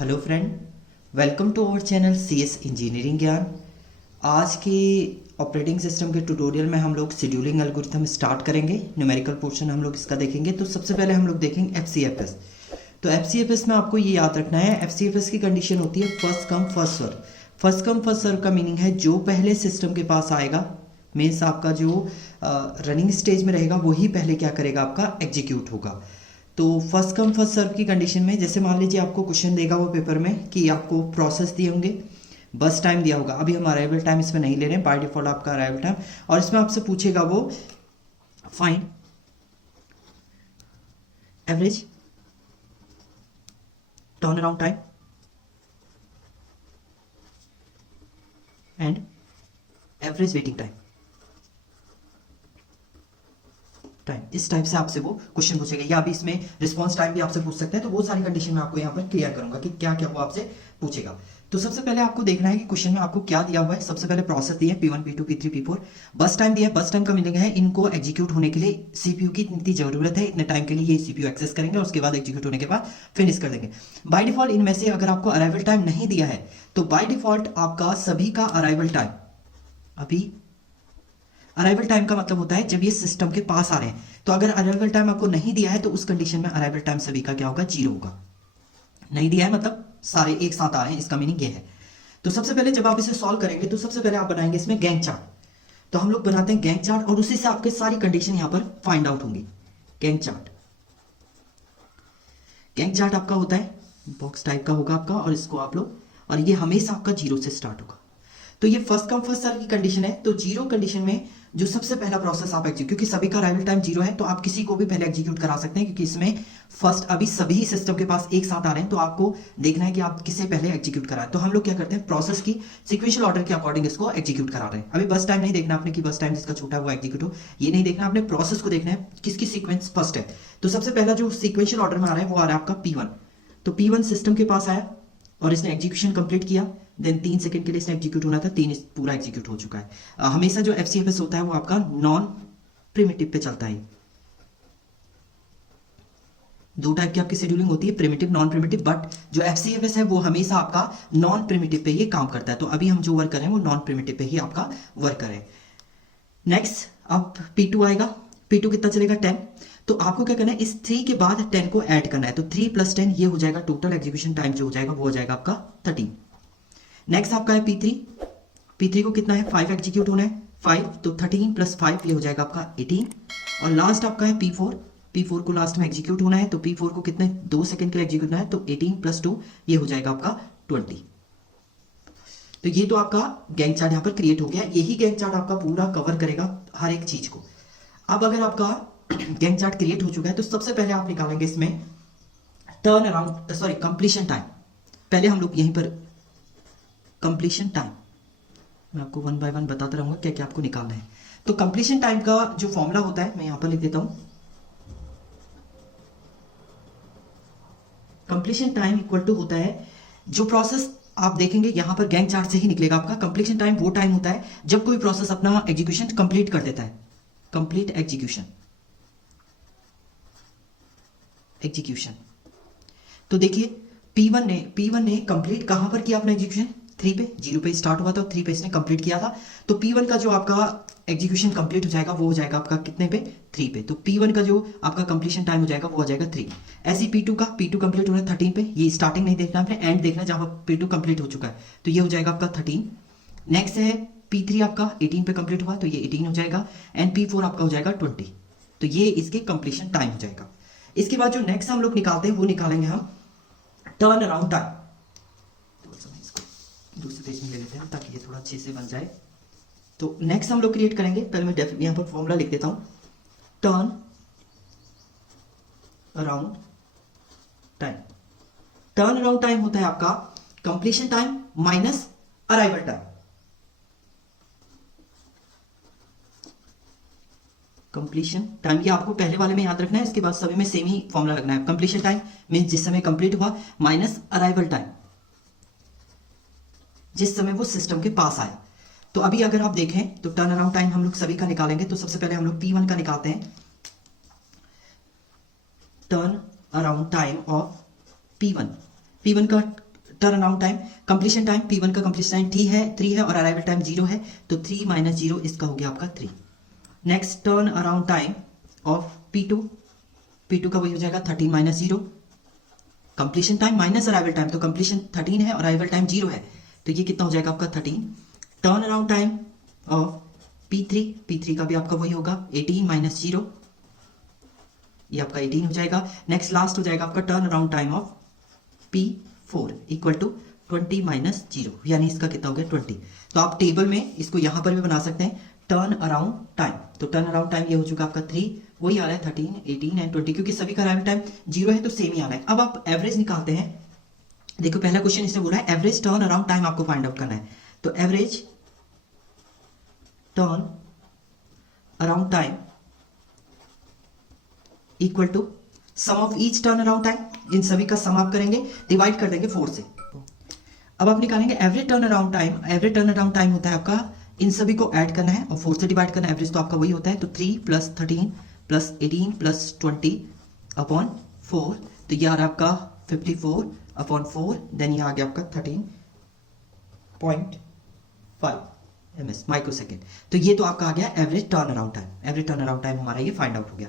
Hello friend, welcome to our channel CS engineering Gyan. आज के operating system के tutorial में हम लोग शेड्यूलिंग एल्गोरिथम स्टार्ट करेंगे। न्यूमेरिकल पोर्शन हम लोग इसका देखेंगे। तो सबसे पहले हम लोग देखेंगे एफसीएफएस। तो एफसीएफएस में आपको ये याद रखना है, एफसीएफएस की कंडीशन होती है first come first serve. First come first serve का मीनिंग है जो पहले सिस्टम के पास आएगा, मीन्स आपका जो रनिंग स्टेज में रहेगा वही पहले क्या करेगा, आपका एग्जीक्यूट होगा। तो फर्स्ट कम फर्स्ट सर्व की कंडीशन में, जैसे मान लीजिए आपको क्वेश्चन देगा वो पेपर में कि आपको प्रोसेस दिए होंगे, बस टाइम दिया होगा। अभी हम अराइवल टाइम इसमें नहीं ले रहे हैं, बाय डिफॉल्ट आपका अराइवल टाइम। और इसमें आपसे पूछेगा वो find average turn around time and average waiting time. इस टाइप से आपसे वो क्वेश्चन पूछेगा, या अभी इसमें रिस्पांस टाइम भी आपसे पूछ सकते हैं। तो वो सारी कंडीशन में आपको यहाँ पर क्लियर करूंगा कि क्या क्या वो आपसे पूछेगा। तो सबसे पहले आपको देखना है कि क्वेश्चन में आपको क्या दिया हुआ है। सबसे पहले प्रोसेस दिया है P1 P2 P3 P4। बस टाइम दिया है। बस टाइम का मीनिंग है इनको एग्जीक्यूट होने के लिए सीपीयू की इतनी जरूरत है, इतने टाइम के लिए ये सीपीयू एक्सेस करेंगे और उसके बाद एग्जीक्यूट होने के बाद फिनिश कर देंगे। बाय डिफॉल्ट इनमें से अगर आपको अराइवल टाइम नहीं दिया है तो बाय डिफॉल्ट आपका सभी का अराइवल टाइम, अभी अराइवल टाइम का मतलब होता है जब ये सिस्टम के पास आ रहे हैं। तो अगर अराइवल टाइम आपको नहीं दिया है तो उस कंडीशन में अराइवल टाइम सभी का क्या होगा, 0 होगा। नहीं दिया है मतलब सारे एक साथ आ रहे हैं, इसका मीनिंग ये है। तो सबसे पहले जब आप इसे सॉल्व करेंगे तो सबसे पहले आप बनाएंगे इसमें गैंग चार्ट। तो हम लोग बनाते हैं गैंग चार्ट और उसी से आपके सारी कंडीशन यहां पर फाइंड आउट होंगी। गैंग चार्ट, गैंग चार्ट आपका होता है बॉक्स टाइप का होगा आपका, और इसको आप लोग, और ये हमेशा आपका 0 से स्टार्ट होगा। तो ये फर्स्ट कम फर्स्ट सर्व की कंडीशन है। तो 0 कंडीशन में जो सबसे पहला प्रोसेस आप एग्जीक्यूट, क्योंकि सभी का अराइवल टाइम 0 है तो आप किसी को भी पहले एग्जीक्यूट करा सकते हैं, क्योंकि इसमें फर्स्ट अभी सभी सिस्टम के पास एक साथ आ रहे हैं। तो आपको देखना है कि आप किसे पहले एग्जीक्यूट कराएं। तो हम लोग क्या करते हैं, प्रोसेस की सिक्वेंशियल ऑर्डर के अकॉर्डिंग इसको एग्जीक्यूट करा रहे हैं। अभी बस टाइम नहीं देखना आपने कि बस टाइम जिसका छोटा है वो एग्जीक्यूट हो, ये नहीं देखना आपने, प्रोसेस को देखना है किसकी सीक्वेंस फर्स्ट है। तो सबसे पहला जो सीक्वेंशियल ऑर्डर में आ रहा है वो आ रहा है आपका P1। तो P1 सिस्टम के पास आया और इसने एग्जीक्यूशन कंप्लीट किया। देन 3 सेकंड के लिए इसने एग्जीक्यूट होना था, 3 पूरा एग्जीक्यूट हो चुका है। हमेशा जो एफसीएफएस होता है वो आपका नॉन प्रिमिटिव पे चलता है। दो टाइप की आपकी शेड्यूलिंग होती है, प्रिमिटिव नॉन प्रिमिटिव, बट जो एफसीएफएस है वो हमेशा आपका नॉन प्रिमिटिव पे ही काम करता है। तो अभी हम जो वर्क कर रहे हैं वो नॉन प्रिमिटिव पे ही आपका वर्क करें। नेक्स्ट अब P2 आएगा। P2 कितना चलेगा, 10। तो आपको क्या करना है, इस 3 के बाद 10 को ऐड करना है। तो 3 + 10 ये हो जाएगा, टोटल एग्जीक्यूशन टाइम जो हो जाएगा वो हो जाएगा आपका 13। नेक्स्ट आपका है P3। P3 को कितना है, 5 एग्जीक्यूट होना है, 5। तो 13 + 5 ये हो जाएगा आपका 18। और लास्ट आपका है P4। P4 को लास्ट में एग्जीक्यूट होना है। तो P4 को कितने 2 सेकंड के लिए एग्जीक्यूट होना है। तो 18 + 2 ये हो जाएगा आपका 20। तो ये तो आपका गैंग चार्ट यहाँ पर क्रिएट हो गया। यही गैंग चार्ट आपका पूरा कवर करेगा हर एक चीज को। अब अगर आपका गैंग चार्ट क्रिएट हो चुका है तो सबसे पहले आप निकालेंगे इसमें turn around, sorry, completion time. पहले हम लोग यहीं पर कंप्लीशन टाइम, मैं आपको 1 बाय 1 बताता रहूंगा क्या क्या आपको निकालना है। तो कंप्लीशन टाइम का जो फॉर्मूला होता है मैं यहां पर लिख देता हूं। कंप्लीशन टाइम इक्वल टू होता है, जो प्रोसेस आप देखेंगे यहां पर गैंग चार्ट से ही निकलेगा आपका। कंप्लीशन टाइम वो टाइम होता है जब कोई प्रोसेस अपना एग्जीक्यूशन कंप्लीट कर देता है। Complete execution, execution. तो देखिए P1 ने कंप्लीट कहां पर किया अपना एग्जीक्यूशन, 3 पे। 0 पे स्टार्ट हुआ था, 3 पे इसने कंप्लीट किया था। तो P1 का जो आपका एग्जीक्यूशन कंप्लीट हो जाएगा वो हो जाएगा आपका कितने पे, 3 पे। तो P1 का जो आपका कंप्लीशन टाइम हो जाएगा वो हो जाएगा 3। ऐसे P2 का, P2 कंप्लीट हो रहा है 13 पे। ये स्टार्टिंग नहीं देखना आपने, एंड देखना जहां पर P2 कंप्लीट हो चुका है। तो ये हो जाएगा आपका 13। नेक्स्ट है P3 आपका 18 पे कंप्लीट हुआ तो ये 18 हो जाएगा, एंड P4 आपका हो जाएगा 20। तो ये इसके कंप्लीशन टाइम हो जाएगा। इसके बाद जो नेक्स्ट हम लोग निकालते हैं वो निकालेंगे हम टर्न अराउंड टाइम। दूसरे पेज में ले लेते हैं ताकि ये थोड़ा अच्छे से बन जाए। तो नेक्स्ट हम लोग क्रिएट करेंगे, पहले मैं यहां पर फॉर्मूला लिख देता हूं। Turn around time, turn around time होता है आपका completion time minus arrival time. Completion time ये आपको पहले वाले में याद रखना है, इसके बाद सभी में सेम ही फॉर्मूला लगना है। कंप्लीशन टाइम मींस जिस समय कंप्लीट हुआ, माइनस अराइवल टाइम जिस समय वो सिस्टम के पास आया। तो अभी अगर आप देखें तो टर्न अराउंड टाइम हम लोग सभी का निकालेंगे। तो सबसे पहले हम लोग P1 का निकालते हैं। Turn around time of P1 का turn around time, completion time, P1 का कंप्लीशन टाइम 3 है और अराइवल टाइम 0 है, तो 3 माइनस 0 इसका हो गया आपका 3। Next turn around time of P2 का वही हो जाएगा 13 minus 0, completion time minus arrival time, तो कंप्लीशन 13 है और अराइवल टाइम 0 है, तो ये कितना हो जाएगा आपका 13। Turn around time of P3 का भी आपका वही होगा 18 माइनस 0, ये आपका 18 हो जाएगा। नेक्स्ट लास्ट हो जाएगा आपका turn around time of P4 equal to 20 minus 0, यानी इसका कितना हो गया 20। तो आप टेबल में इसको यहां पर भी बना सकते हैं टर्न अराउंड टाइम, तो टर्न अराउंड टाइम ये हो चुका आपका 3, वही आ रहा है 13, 18 एंड 20, क्योंकि सभी का अराइवल टाइम 0 है तो सेम ही आ रहा है। अब आप एवरेज निकालते हैं। देखो पहला क्वेश्चन इसने बोला है एवरेज टर्न अराउंड टाइम आपको फाइंड आउट करना है, तो average turn around time equal to sum of each turn around time, इन सभी का सम आप करेंगे, डिवाइड कर देंगे 4 से। अब आप निकालेंगे average turn around time, average turn around time होता है आपका इन सभी को ऐड करना है और 4 से डिवाइड करना है, एवरेज तो आपका वही होता है, तो 3 प्लस 13 प्लस 18 प्लस 20 अपॉन 4, तो ये आ रहा है आपका 54 अपॉन 4, देन ये आ गया आपका 13.5 ms माइक्रो सेकेंड। तो ये तो आपका आ गया average turn around time, average turn around time हमारा ये फाइंड आउट हो गया।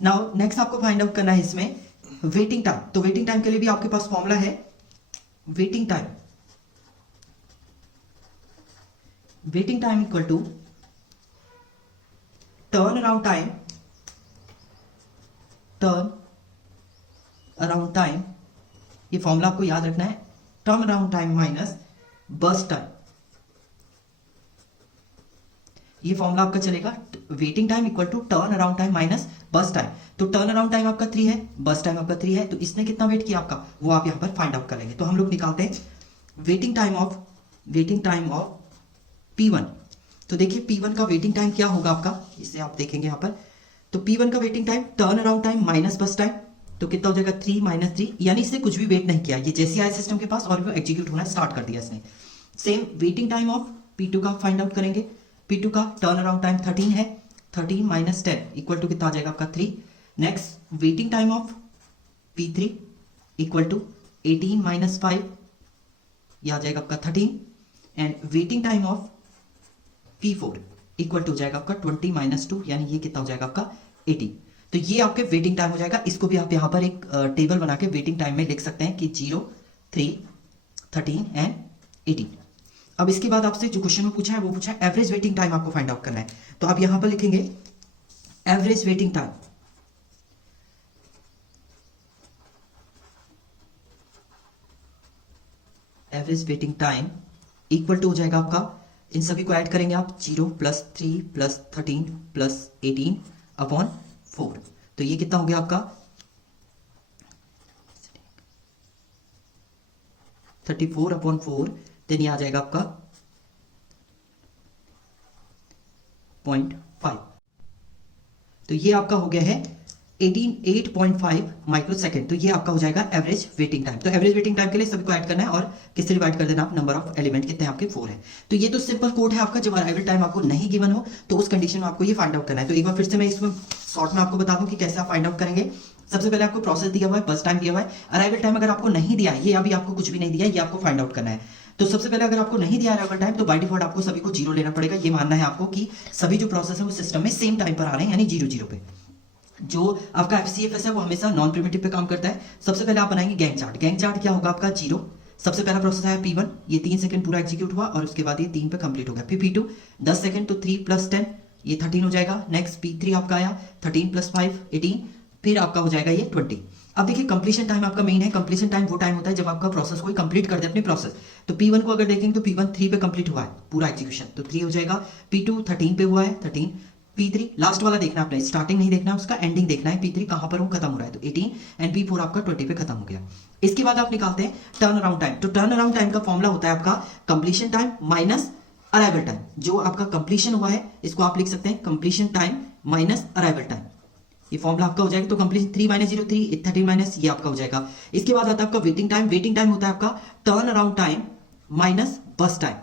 नाउ नेक्स्ट आपको फाइंड आउट करना है इसमें वेटिंग टाइम, तो वेटिंग टाइम के लिए भी आपके पास फॉर्मूला है, waiting time equal to turn around time, ये फॉर्मूला आपको याद रखना है, turn around time minus burst time, ये फॉर्मूला आपका चलेगा waiting time equal to turn around time minus burst time. तो टर्न अराउंड टाइम आपका 3 है, बर्स्ट टाइम आपका 3 है, तो इसने कितना वेट किया आपका वो आप यहां पर फाइंड आउट कर लेंगे। तो हम लोग निकालते हैं वेटिंग टाइम ऑफ P1। तो देखिए P1 का वेटिंग टाइम क्या होगा आपका, इसे आप देखेंगे यहां पर, तो P1 का waiting time turn around time minus burst time, तो कितना हो जाएगा 3 माइनस 3, यानी इससे कुछ भी वेट नहीं किया, ये जैसे आया सिस्टम के पास और वो एग्जीक्यूट होना स्टार्ट कर दिया इसने। Same waiting time of P2 का फाइंड आउट करेंगे, P2 का टर्न अराउंड टाइम 13 है, 13 माइनस 10 इक्वल टू कितना आ जाएगा आपका 3। Next waiting time of P3 equal to 18 minus 5, यह आ जाएगा आपका 13, and waiting time of P4 equal to हो जाएगा आपका 20 माइनस 2, यानी ये कितना हो जाएगा आपका 18। तो ये आपके वेटिंग टाइम हो जाएगा, इसको भी आप यहां पर एक टेबल बना के वेटिंग टाइम में लिख सकते हैं कि 0, 3, 13 एंड 18। अब इसके बाद आपसे जो क्वेश्चन में पूछा है वो पूछा है एवरेज वेटिंग टाइम आपको फाइंड आउट करना है, तो आप यहां पर लिखेंगे average waiting time, equal to हो जाएगा आपका, इन सभी को ऐड करेंगे आप 0 प्लस 3 प्लस 13 प्लस 18 अपॉन 4, तो ये कितना हो गया आपका 34 अपॉन 4, देन ये आ जाएगा आपका 0.5, तो ये आपका हो गया है 8.5 माइक्रो सेकेंड। तो ये आपका हो जाएगा एवरेज वेटिंग टाइम। तो एवरेज वेटिंग टाइम के लिए सभी को ऐड करना है और किससे डिवाइड कर देना आप, नंबर ऑफ एलिमेंट कितने आपके 4 है। तो ये तो सिंपल कोड है आपका, जब अराइवल टाइम आपको नहीं गिवन हो तो उस कंडीशन में आपको ये फाइंड आउट करना है। तो एक बार फिर से मैं इसमें शॉर्ट में आपको बता दूं कि कैसे आप फाइंड आउट करेंगे। सबसे पहले आपको प्रोसेस दिया हुआ है, बस टाइम दिया हुआ है, अराइवल टाइम अगर आपको नहीं दिया है, ये अभी आपको कुछ भी नहीं दिया है, ये आपको फाइंड आउट करना है। तो सबसे पहले अगर आपको नहीं दिया अराइवल टाइम तो बाय डिफॉल्ट आपको सभी को 0 लेना पड़ेगा। ये मानना है आपको कि सभी जो प्रोसेस है वो सिस्टम में सेम टाइम पर आ रहे हैं, यानी 0 0 पे। जो आपका FCFS है वो हमेशा नॉन प्रिमिटिव पे काम करता है। सबसे पहले आप बनाएंगे गैंग चार्ट। गैंग चार्ट क्या होगा आपका 0, सबसे पहला प्रोसेस है P1, ये 3 सेकंड पूरा एग्जीक्यूट हुआ और उसके बाद ये 3 पे कंप्लीट हो गया। फिर P2 10 सेकंड, तो 3 प्लस 10 ये 13 हो जाएगा। नेक्स्ट P3 आपका आया 13 प्लस 5 18, फिर आपका हो जाएगा ये 20। अब देखिए कंप्लीशन टाइम आपका मेन है। कंप्लीशन टाइम वो टाइम होता है जब आपका प्रोसेस कोई कंप्लीट कर दे अपनी प्रोसेस। तो P1 को अगर देखेंगे तो P1 3 पे कंप्लीट हुआ है पूरा एग्जीक्यूशन, तो 3 हो जाएगा। P2 13 पे हुआ है 13। P3 लास्ट वाला देखना आपने, स्टार्टिंग नहीं देखना, उसका एंडिंग देखना है। P3 कहां पर वो खत्म हो रहा है, तो 18, एंड P4 आपका 20 पे खत्म हो गया। इसके बाद आप निकालते हैं टर्न अराउंड टाइम। तो टर्न अराउंड टाइम का फॉर्मूला होता है आपका completion time minus arrival time. जो आपका कंप्लीशन हुआ है इसको आप लिख सकते हैं completion time minus arrival time, ये फॉर्मूला आपका हो जाएगा। तो कंप्लीशन 3 माइनस 0 3, 13 माइनस ये आपका हो जाएगा। इसके बाद आता है आपका वेटिंग टाइम। वेटिंग टाइम होता है आपका टर्न अराउंड टाइम माइनस बस time.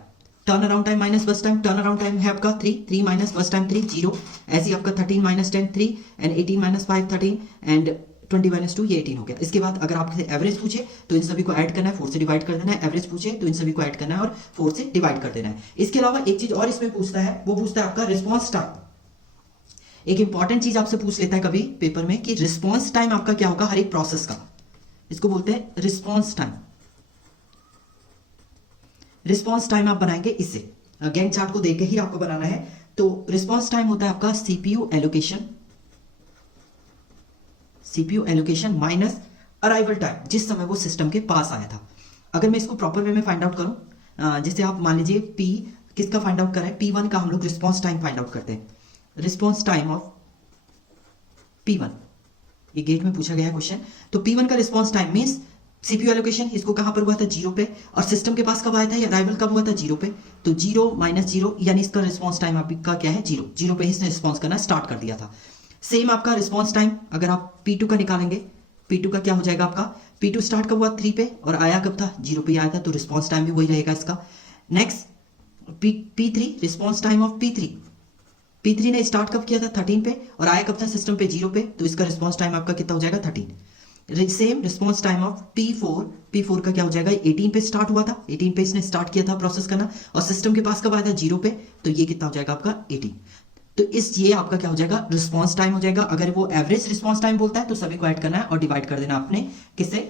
Turn around time minus बस टाइम, टर्न अराउंड टाइम है आपका 3 माइनस बस टाइम 3 0, ऐसे आपका 13 माइनस 10 3, एंड 18 माइनस 5 13, एंड 20 - 2 ये 18 हो गया। इसके बाद अगर आपसे एवरेज पूछे तो इन सभी को ऐड करना है, 4 से डिवाइड कर देना है। एवरेज पूछे तो इन सभी को ऐड करना है और 4 से डिवाइड कर देना है। इसके अलावा एक चीज और इसमें पूछता है, वो पूछता है आपका रिस्पॉन्स टाइम। एक इंपॉर्टेंट चीज आपसे पूछ लेता है कभी पेपर में कि रिस्पॉन्स टाइम आपका क्या होगा हर एक प्रोसेस का, इसको बोलते हैं रिस्पॉन्स टाइम। रिस्पॉन्स टाइम आप बनाएंगे इससे, गैंग चार्ट को देख के ही आपको बनाना है। तो रिस्पॉन्स टाइम होता है आपका CPU allocation minus arrival time, जिस समय वो सिस्टम के पास आया था। अगर मैं इसको प्रॉपर वे में फाइंड आउट करूं, जैसे आप मान लीजिए पी किसका फाइंड आउट कर रहे हैं, P1 का हम लोग रिस्पॉन्स टाइम फाइंड आउट करते हैं। रिस्पॉन्स टाइम ऑफ P1, ये गेट में पूछा गया है क्वेश्चन। तो P1 का response time means CPU allocation इसको कहां पर हुआ था 0 पे, और सिस्टम के पास कब आया था, ये अराइवल कब हुआ था 0 पे। तो 0 - 0 यानी इसका रिस्पॉन्स टाइम आपका क्या है 0 पे ही इसने रिस्पॉन्स करना स्टार्ट कर दिया था। सेम आपका रिस्पॉन्स टाइम अगर आप P2 का निकालेंगे, P2 का क्या हो जाएगा आपका, P2 स्टार्ट कब हुआ 3 पे और आया कब था 0 पे आया था, तो रिस्पॉन्स टाइम भी वही रहेगा इसका। Next P3 response time of P3 ने स्टार्ट कब किया था 13 पे और आया कब था सिस्टम पे 0 पे, तो इसका रिस्पॉन्स टाइम आपका कितना हो जाएगा 13। Same response time of P4 का क्या हो जाएगा 18 पे स्टार्ट हुआ था, 18 पे इसने स्टार्ट किया था प्रोसेस करना और सिस्टम के पास कब आया था 0 पे, तो ये कितना हो जाएगा आपका 18। तो ये आपका क्या हो जाएगा रिस्पॉन्स टाइम हो जाएगा। अगर वो एवरेज रिस्पॉन्स टाइम बोलता है तो सभी को ऐड करना है और डिवाइड कर देना आपने किससे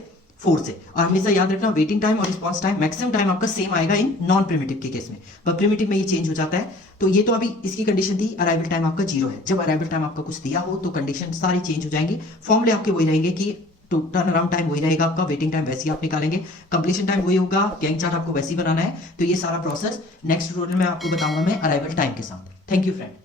4 से। और हमेशा याद रखना वेटिंग टाइम और रिस्पॉन्स टाइम मैक्सिमम टाइम आपका सेम आएगा इन नॉन प्रिमिटिव के केस में, पर प्रिमिटिव में ये चेंज हो जाता है। तो ये तो अभी इसकी कंडीशन थी अराइवल टाइम आपका 0 है। जब अराइवल टाइम आपका कुछ दिया हो तो कंडीशन सारी चेंज हो जाएंगी, फॉर्मूले आपके वही रहेंगे कि तो टर्न अराउंड टाइम वही रहेगा आपका, वेटिंग टाइम वैसे ही आप निकालेंगे, कंप्लीशन टाइम वही होगा, गैंग चार्ट आपको वैसे ही बनाना है। तो ये सारा प्रोसेस नेक्स्ट ट्यूटोरियल में आपको बताऊंगा मैं अराइवल टाइम के साथ। Thank you friend.